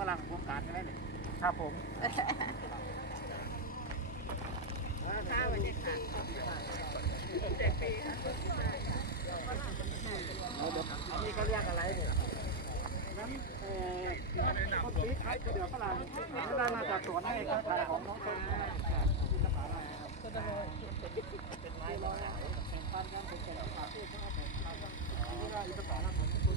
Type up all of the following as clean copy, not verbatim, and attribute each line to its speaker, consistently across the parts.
Speaker 1: รั่งวงการใช่ไหมเนี่ยครับผม
Speaker 2: ค่ะวันนี้ค่ะ7 ปีค่ะ
Speaker 1: อันนี้เขาเรียกอะไรเนี่ยนั้นต้นปี๊บเดี๋ยวฝรั่งได้มาจากสวนให้ครับของน้องต้นเป็นไม้ลอยแข่งพันกันเป็นแก่ขาเทศทั้งหมดอันนี้ก็อิสระนะผมคุณ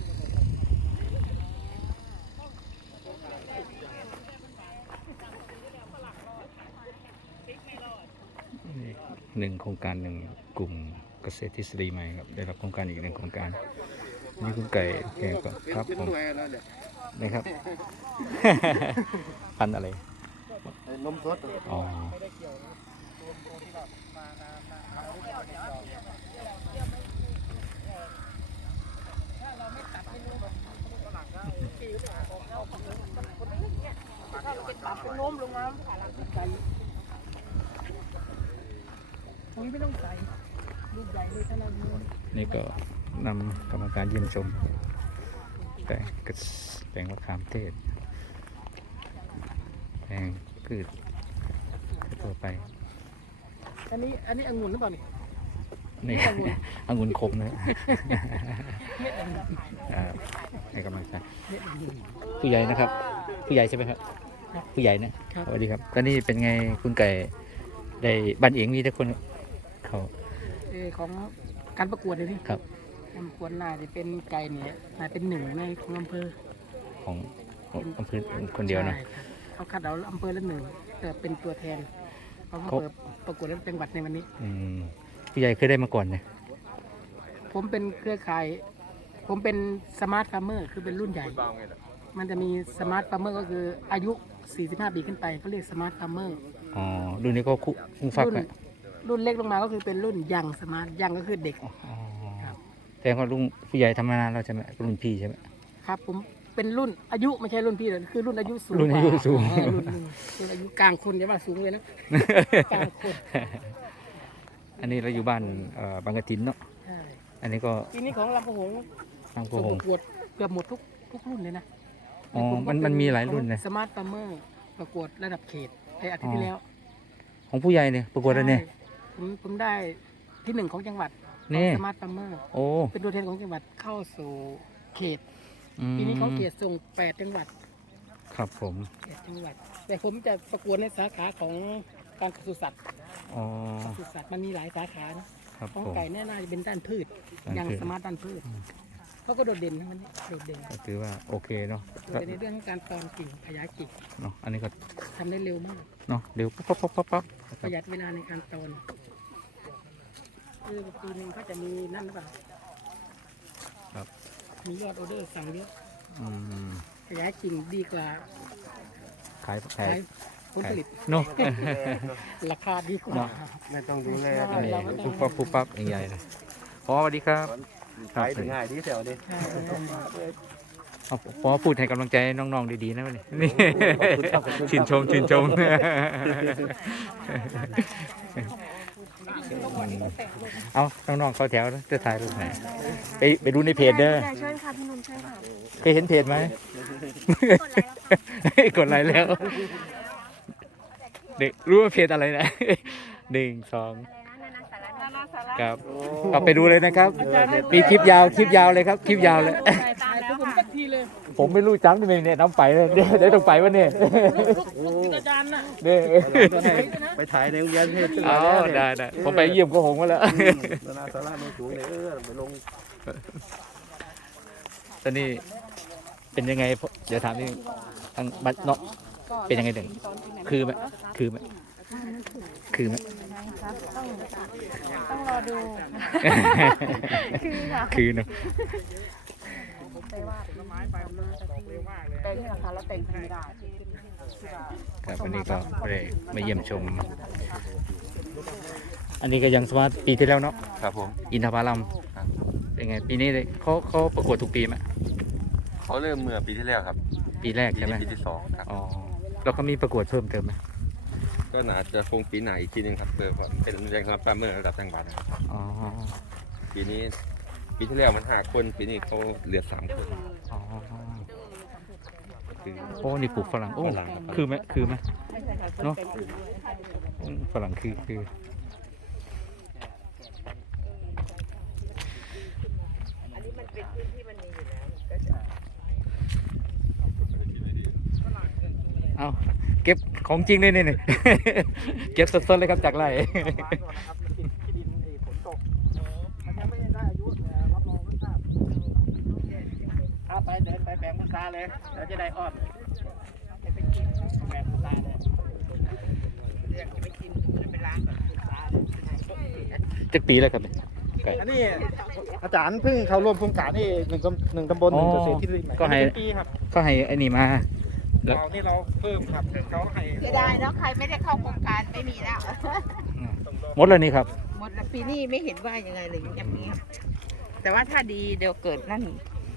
Speaker 3: หนึ่งโครงการหนึ่งกลุ่มเกษตรทฤษฎีใหม่ครับได้รับโครงการอีกหนึ่งโครงการนี่คุณไก่แข่งครับผมนะครับ พันอะไร
Speaker 1: นมสด
Speaker 3: อ๋อ
Speaker 2: โน้มลงมาใส่ปุ๋ยไม่ต้องใส่ลูกใหญ่เลยถ้าเราดู
Speaker 3: นี่ก็นำกรรมการเยี่ยมชมแต่แปลงมะขามเทศแปลงพืชทั่วไป
Speaker 2: อันนี้องุ่นหรือเปล่านี่
Speaker 3: นี่องุ่นคมนะให้กำลังใจผู้ใหญ่นะครับ ผู้ใหญ่ใช่ไหมครับผู้ใหญ่นะสวัสดีครับตอนนี้เป็นไงคุณไก่ได้บ้านเองมีแต่คนเขา
Speaker 2: ของการประกวดเลยพี่
Speaker 3: ครับ
Speaker 2: การประกวดนายจะเป็นไก่เนี่ยนายเป็นหนึ่งในของอำเภอ
Speaker 3: ของอำเภอคนเดียวนะ
Speaker 2: เขาคัดเอาอำเภอละหนึ่งแต่เป็นตัวแทนเขาเปิดประกวดแล้วจังหวัดในวันนี้
Speaker 3: ผู้ใหญ่เคยได้มาก่อนนะ
Speaker 2: ผมเป็นเครือข่ายผมเป็นสมาร์ทฟาร์มเมอร์คือเป็นรุ่นใหญ่ มันจะมีสมาร์ทฟาร์มเมอร์ก็คืออายุ 45 ปีขึ้นไปเขาเรียกสมาร์ทฟาร์มเมอร์
Speaker 3: อ๋อรุ่นนี้ก็คุ้งฟักไหม
Speaker 2: รุ่นเล็กลงมาก็คือเป็นรุ่นยังสมาร์ทยังก็คือเด็กครับ
Speaker 3: แต่ว่าลุงผู้ใหญ่ทำมานานแล้วใช่ไหมรุ่นพี่ใช่ไหม
Speaker 2: ครับผมเป็นรุ่นอายุไม่ใช่รุ่นพี่เลยคือรุ่นอายุสูง
Speaker 3: รุ่นอายุสูง
Speaker 2: รุ่นอายุกลางคนอย่าว่าสูงเลยนะกลางคน
Speaker 3: อันนี้เราอยู่บ้านบางกะทินเนาะ
Speaker 2: ใช่
Speaker 3: อันนี้ก็
Speaker 2: ทีนี้ของลำพะหง
Speaker 3: ทางโพ
Speaker 2: ส่ง
Speaker 3: ห
Speaker 2: ป
Speaker 3: ง
Speaker 2: ระกวดเกือบหมดทุกรุ่นเลยนะ
Speaker 3: อ๋อมันมีหลายรุ่นนะ
Speaker 2: สมาร์ทฟาร์มเมอร์ประกวดระดับเขตในอาทิตย์ที่แล้ว
Speaker 3: ของผู้ใหญ่เนี่ยประกวดแล้วเนี่ย
Speaker 2: ผมได้ที่1ของจังหวัด
Speaker 3: นี่
Speaker 2: สมาร์ทฟาร์มเมอร์
Speaker 3: โอ้
Speaker 2: เป็นตัวแทนของจังหวัดเข้าสู่เขต
Speaker 3: อืม
Speaker 2: ปีนี้เขาเขตส่ง8จังหวัด
Speaker 3: ครับผม
Speaker 2: 8จังหวัด แต่ผมจะประกวดในสาขาของการปศุสัตว์
Speaker 3: อ๋อ
Speaker 2: ปศุสัตว์มันมีหลายสาขานะครับ ของ
Speaker 3: ผม
Speaker 2: ไก่แน่าจะเป็นด้านพืช
Speaker 3: ด้าน
Speaker 2: ยัง
Speaker 3: พืช
Speaker 2: สมาร์ทด้านพืชเขาก็โดดเด่นนะมันโดดเด่น
Speaker 3: ก็ถือว่าโอเคเนาะ
Speaker 2: โดดเด่นในเรื่องของการตอนกิ่งขยายกิ่ง
Speaker 3: เนาะอันนี้ก็
Speaker 2: ทำได้เร็วมาก
Speaker 3: เนาะเดี๋ยวปั๊บ
Speaker 2: ประหยัดเวลาในการตอนปีหนึ่งเขาจะมีนั่นหรือเปล่า
Speaker 3: ครับ
Speaker 2: มียอดออเดอร์สั่งเยอะ
Speaker 3: อืม
Speaker 2: ขยายกิ่งดีกว่า
Speaker 3: ขาย
Speaker 2: ขายผลผลิต
Speaker 3: เนาะ
Speaker 2: ราคาดีกว่า
Speaker 3: เนาะ
Speaker 1: ไม่ต้องดูแล
Speaker 3: นี่ปุ๊บปั๊บใหญ่ๆเลยพอสวัสดีครับ
Speaker 1: ขายง่ายดีแถวนี้
Speaker 3: เอาพอพูดให้กำลังใจน้องๆดีๆนะวันนี้นี่ ชื่นชมเอาน้องๆเข้าแถวนะจะถ่ายรูปไหนไปดูในเพจเด้อ
Speaker 4: เชิญค่ะพี่นุ่มเชิญค่ะ
Speaker 3: เคยเห็นเพจไหม กดไลค์แล้ว เด็กรู้ว่าเพจอะไรนะ 1 2ครับเอาไปดูเลยนะครับมีคลิปยาวเลยครับคลิปยาวเลย
Speaker 2: ตายผมสักทีเลย
Speaker 3: ผมไม่รู้จักนี่เนี่ยน้ำไปเลยเดี๋ยวต้องไปวะเนี่ย
Speaker 2: ลูกอาจารย์น่ะ
Speaker 3: เนี่ย
Speaker 1: ไปถ่ายในโรงเรียนเทศ
Speaker 3: อ๋อได้ผมไปเยี่ยมก็หงมาแล้ว
Speaker 1: นาสาระโนสูงเลยไปลง
Speaker 3: ตอนนี้เป็นยังไงเดี๋ยวถามนี่ทางบัตรเนาะเป็นยังไงหนึ่งคือไหม
Speaker 4: ต้องรอดู คือค่ะ
Speaker 3: คือเนาะ
Speaker 2: แต่นี่ราคาแล้วแต่งไม่ได้
Speaker 3: ครับวันนี้ก็ได้มาเยี่ยมชม อันนี้ก็ยังสมาร์ทปีที่แล้วเนาะ
Speaker 5: ครับผม
Speaker 3: อินทผลัมเป็นไงปีนี้เลยเขาประกวดทุกปีไหม
Speaker 5: เขาเริ่มเมื่อปีที่แล้วครับ
Speaker 3: ปีแรก
Speaker 5: ปี
Speaker 3: ใช่ไหม
Speaker 5: นี้ปีที่2ครับ
Speaker 3: อ๋อแล้วเขามีประกวดเพิ่มเติมไหม
Speaker 5: ก็น่าจะคงปีไหนอีกทีนึงครับเพื่อเป็นแรงครับฟาร์มเมอร์ระดับจังหวัดนะครับ
Speaker 3: อ๋อ
Speaker 5: ปีนี้ปีที่แล้วมัน5 คนปีนี้เขาเหลือ3 คน
Speaker 3: อ๋อ
Speaker 5: คือ
Speaker 3: โอ้นี่ปลูกฝรั่งโอ้
Speaker 5: ฝรั่งครับ
Speaker 3: คือไหมเนาะฝรั่งคือเอาเก็บของจริงเลยนี่ เก็บสดๆเลยครับจากไร่
Speaker 1: ร้านก่อนนะครับมันติดที่ดินฝนตกมันยังไม่ได้อายุรับรองรสชาติไปเดินไปแปลงพุทราเลยเราจะได้อ้อมแปลงพุทราเลยเรียกจะไปกินจะไปล้างก่อนพุทรา
Speaker 3: จักปีแล้วครับเนี่ยไก่
Speaker 1: อันนี้อาจารย์เพิ่งเข้าร่วมโครงการนี่หนึ่งตำบลหนึ่งเกษตรที่ดินใหม่
Speaker 3: ก็ให้
Speaker 1: เป็นปีครับ
Speaker 3: ก็ให้ไอ้นี่มา แล้ว
Speaker 1: เรานี่เราเพิ่มครับเขาให้
Speaker 4: เสียดายเนาะใครไม่ได้เข้าโครงการไม่มีแล้ว
Speaker 3: หมดแล้วนี่ครับ
Speaker 4: หมดแล้วปีนี้ไม่เห็นว่ายังไงเลยยังมีแต่ว่าถ้าดีเดี๋ยวเกิดนั่น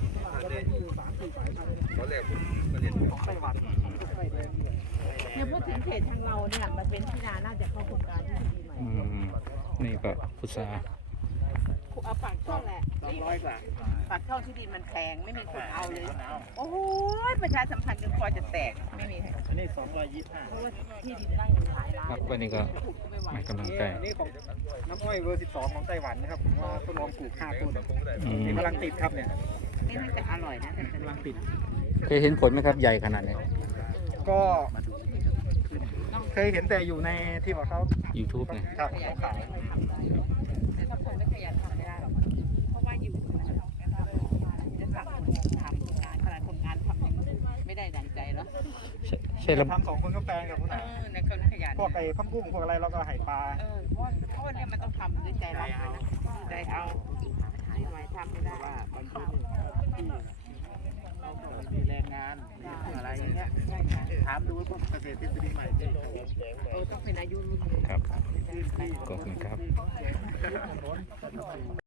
Speaker 5: ตอนแรกผมมาเรียน
Speaker 1: ไต้หวันไต้แดง
Speaker 4: เนี่ยพูดถึงเขตทางเราเนี่ยมันเป็นที่นาน่าจะเข้าโครงการที่ดีใหม่
Speaker 3: อืมนี่ก็พุทรา
Speaker 4: เอาปากช่องแหละ
Speaker 1: 200กว่า
Speaker 4: ปากช่องที่ดินมันแพงไม่มีคนเอาเลย โอ้โหประชาสัมพันธ์จนคอจะแตกไม่มีใคร
Speaker 1: อันนี้225
Speaker 4: เพราะว่าที่ดินนั่งอยู่หลายล้าน
Speaker 3: ครับวันนี้ก็
Speaker 4: ถูกก็ไม่ไหว
Speaker 3: ให้กำลังใจ
Speaker 1: นี่ของน้ำอ้อยเวอร์12ของไต้หวันนะครับผมว่าทดลองปลูก5ต้น
Speaker 3: อืม
Speaker 1: นี่กำลังติดครับเนี่ย
Speaker 4: นี่น่าจะอร่อยนะแต่
Speaker 1: กำลังติด
Speaker 3: เคยเห็นผลไหมครับใหญ่ขนาดนี้
Speaker 1: ก็เคยเห็นแต่อยู่ในที่ว่าเขา
Speaker 3: YouTube เนี่ย
Speaker 1: ครับ
Speaker 4: ขยัน
Speaker 1: ขาย
Speaker 4: ทำได้แต่ถ้าคนไม่ขยันทำไม่ได้หรอกเพราะว่าอยู่จะสั่งคนทำงานขนาดคนงานทำยังไม่ได้ดังใจแล้ว
Speaker 3: ใช่แล้ว
Speaker 1: ทำ2คนก็แปลงกับคุณหนา
Speaker 4: ในคนขยัน
Speaker 1: พวกไอ้พัมกุ้งพวกอะไรเราก็ให้ปลา
Speaker 4: เพราะว่าเนี่ยมันต้องทำด้วยใจรักเลยนะใจเอาไม่ไหวทำไม่ได้
Speaker 1: ว่าบางทีที่มีแรงงานมีอะไรอย่างเงี้ยถามดูพวกเกษตรทฤษฎีใหม่ที่
Speaker 4: ต้องเป็นอายุรุ่นหนึ่ง
Speaker 3: ครับขอบคุณครับ